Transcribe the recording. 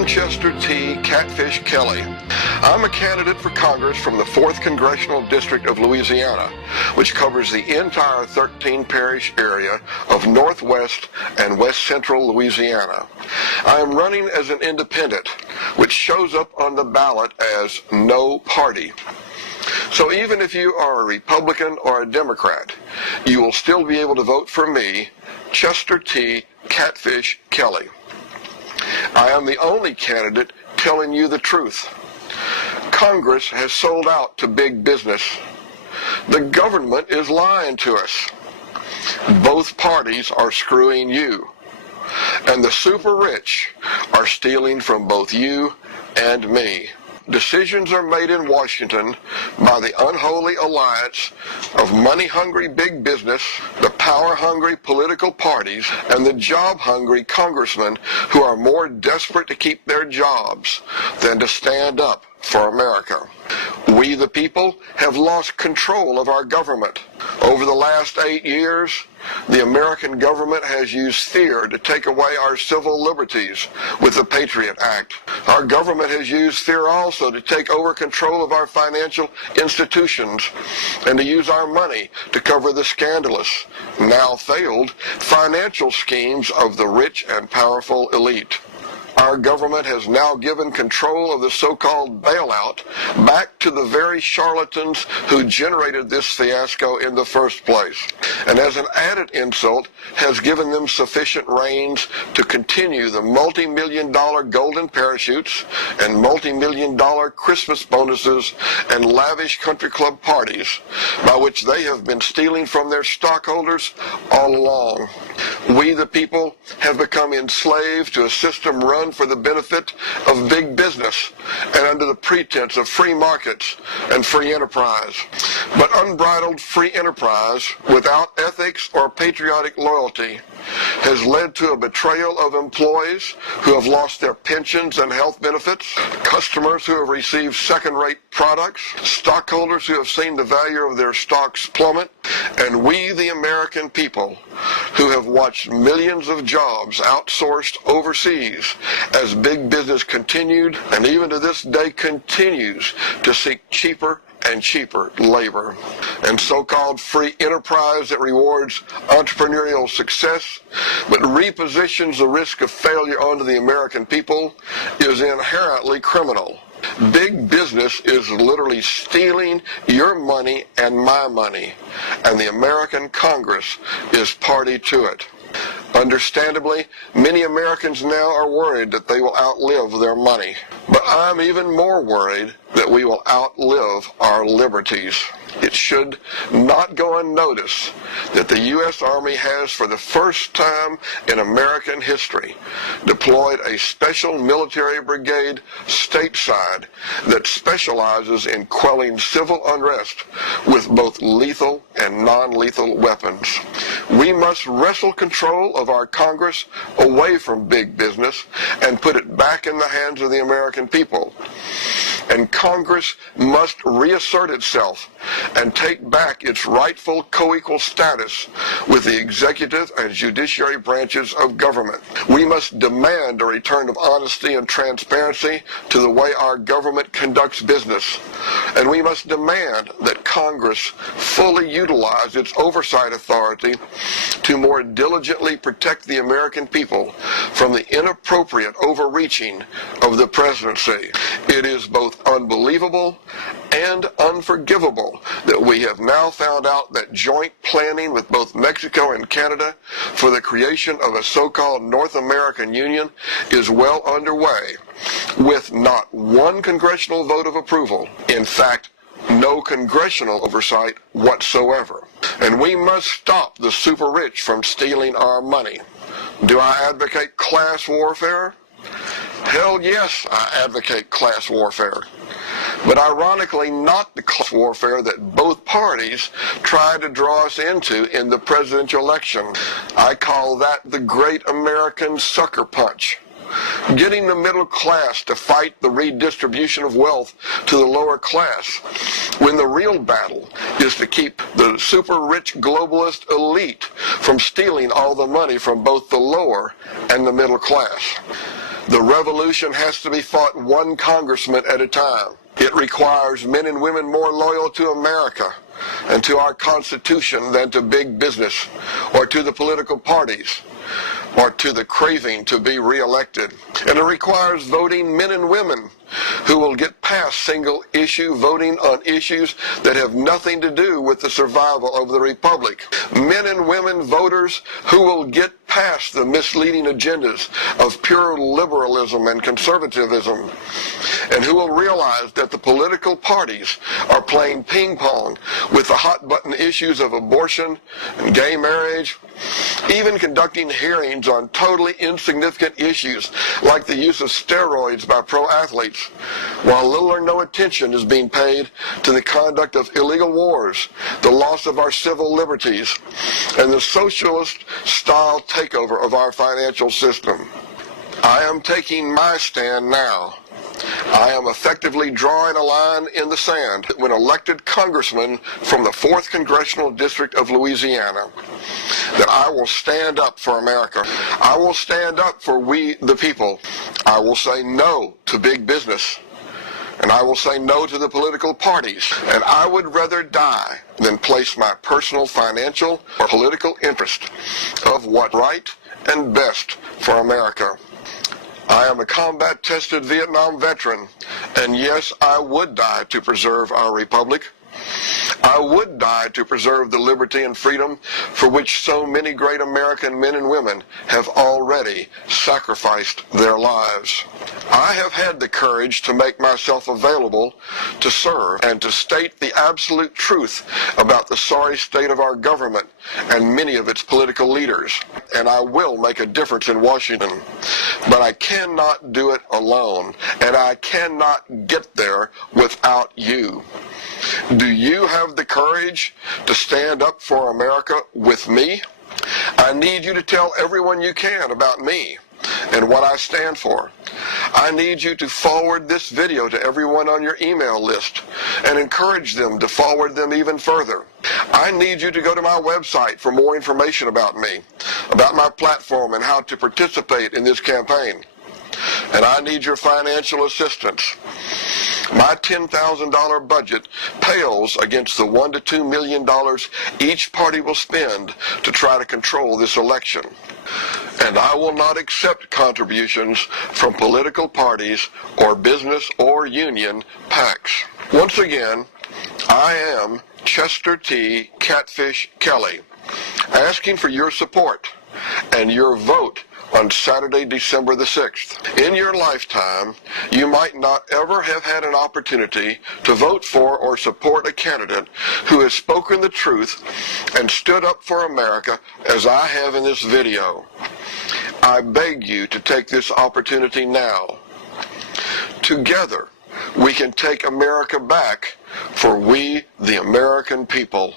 I'm Chester T. Catfish Kelley. I'm a candidate for Congress from the 4th Congressional District of Louisiana, which covers the entire 13-parish area of northwest and west central Louisiana. I am running as an independent, which shows up on the ballot as no party. So even if you are a Republican or a Democrat, you will still be able to vote for me, Chester T. Catfish Kelley. I am the only candidate telling you the truth. Congress has sold out to big business. The government is lying to us. Both parties are screwing you. And the super rich are stealing from both you and me. Decisions are made in Washington by the unholy alliance of money-hungry big business, the power-hungry political parties, and the job-hungry congressmen who are more desperate to keep their jobs than to stand up for America. We, the people, have lost control of our government. Over the last 8 years, the American government has used fear to take away our civil liberties with the Patriot Act. Our government has used fear also to take over control of our financial institutions and to use our money to cover the scandalous, now failed, financial schemes of the rich and powerful elite. Our government has now given control of the so-called bailout back to the very charlatans who generated this fiasco in the first place, and as an added insult, has given them sufficient reins to continue the multi-million-dollar golden parachutes and multi-million-dollar Christmas bonuses and lavish country club parties by which they have been stealing from their stockholders all along. We, the people, have become enslaved to a system run for the benefit of big business and under the pretense of free markets and free enterprise. But unbridled free enterprise without ethics or patriotic loyalty has led to a betrayal of employees who have lost their pensions and health benefits, customers who have received second-rate products, stockholders who have seen the value of their stocks plummet, and we, the American people, who have watched millions of jobs outsourced overseas as big business continued and even to this day continues to seek cheaper and cheaper labor. And so-called free enterprise that rewards entrepreneurial success but repositions the risk of failure onto the American people is inherently criminal. Big business is literally stealing your money and my money, and the American Congress is party to it. Understandably, many Americans now are worried that they will outlive their money. But I'm even more worried that we will outlive our liberties. It should not go unnoticed that the U.S. Army has, for the first time in American history, deployed a special military brigade stateside that specializes in quelling civil unrest with both lethal and non-lethal weapons. We must wrestle control of our Congress away from big business and put it back in the hands of the American people. And Congress must reassert itself and take back its rightful co-equal status with the executive and judiciary branches of government. We must demand a return of honesty and transparency to the way our government conducts business. And we must demand that Congress fully utilize its oversight authority to more diligently protect the American people from the inappropriate overreaching of the presidency. It is both unbelievable and unforgivable that we have now found out that joint planning with both Mexico and Canada for the creation of a so-called North American Union is well underway, with not one congressional vote of approval. In fact, no congressional oversight whatsoever. And we must stop the super rich from stealing our money. Do I advocate class warfare? Hell yes, I advocate class warfare. But ironically, not the class warfare that both parties tried to draw us into in the presidential election. I call that the great American sucker punch. Getting the middle class to fight the redistribution of wealth to the lower class, when the real battle is to keep the super rich globalist elite from stealing all the money from both the lower and the middle class. The revolution has to be fought one congressman at a time. It requires men and women more loyal to America and to our Constitution than to big business or to the political parties or to the craving to be reelected. And it requires voting men and women who will get past single-issue voting on issues that have nothing to do with the survival of the republic. Men and women voters who will get past the misleading agendas of pure liberalism and conservatism, and who will realize that the political parties are playing ping-pong with the hot-button issues of abortion and gay marriage, even conducting hearings on totally insignificant issues like the use of steroids by pro athletes, while little or no attention is being paid to the conduct of illegal wars, the loss of our civil liberties, and the socialist-style takeover of our financial system. I am taking my stand now. I am effectively drawing a line in the sand when elected congressman from the 4th Congressional District of Louisiana that I will stand up for America. I will stand up for we the people. I will say no to big business. And I will say no to the political parties. And I would rather die than place my personal financial or political interest of what's right and best for America. I am a combat-tested Vietnam veteran, and yes, I would die to preserve our republic. I would die to preserve the liberty and freedom for which so many great American men and women have already sacrificed their lives. I have had the courage to make myself available to serve and to state the absolute truth about the sorry state of our government and many of its political leaders. And I will make a difference in Washington. But I cannot do it alone, and I cannot get there without you. Do you have the courage to stand up for America with me? I need you to tell everyone you can about me and what I stand for. I need you to forward this video to everyone on your email list and encourage them to forward them even further. I need you to go to my website for more information about me, about my platform and how to participate in this campaign. And I need your financial assistance. My $10,000 budget pales against the $1 to $2 million each party will spend to try to control this election. And I will not accept contributions from political parties or business or union PACs. Once again, I am Chester T. Catfish Kelley, asking for your support and your vote on Saturday, December the 6th. In your lifetime, you might not ever have had an opportunity to vote for or support a candidate who has spoken the truth and stood up for America as I have in this video. I beg you to take this opportunity now. Together, we can take America back for we, the American people.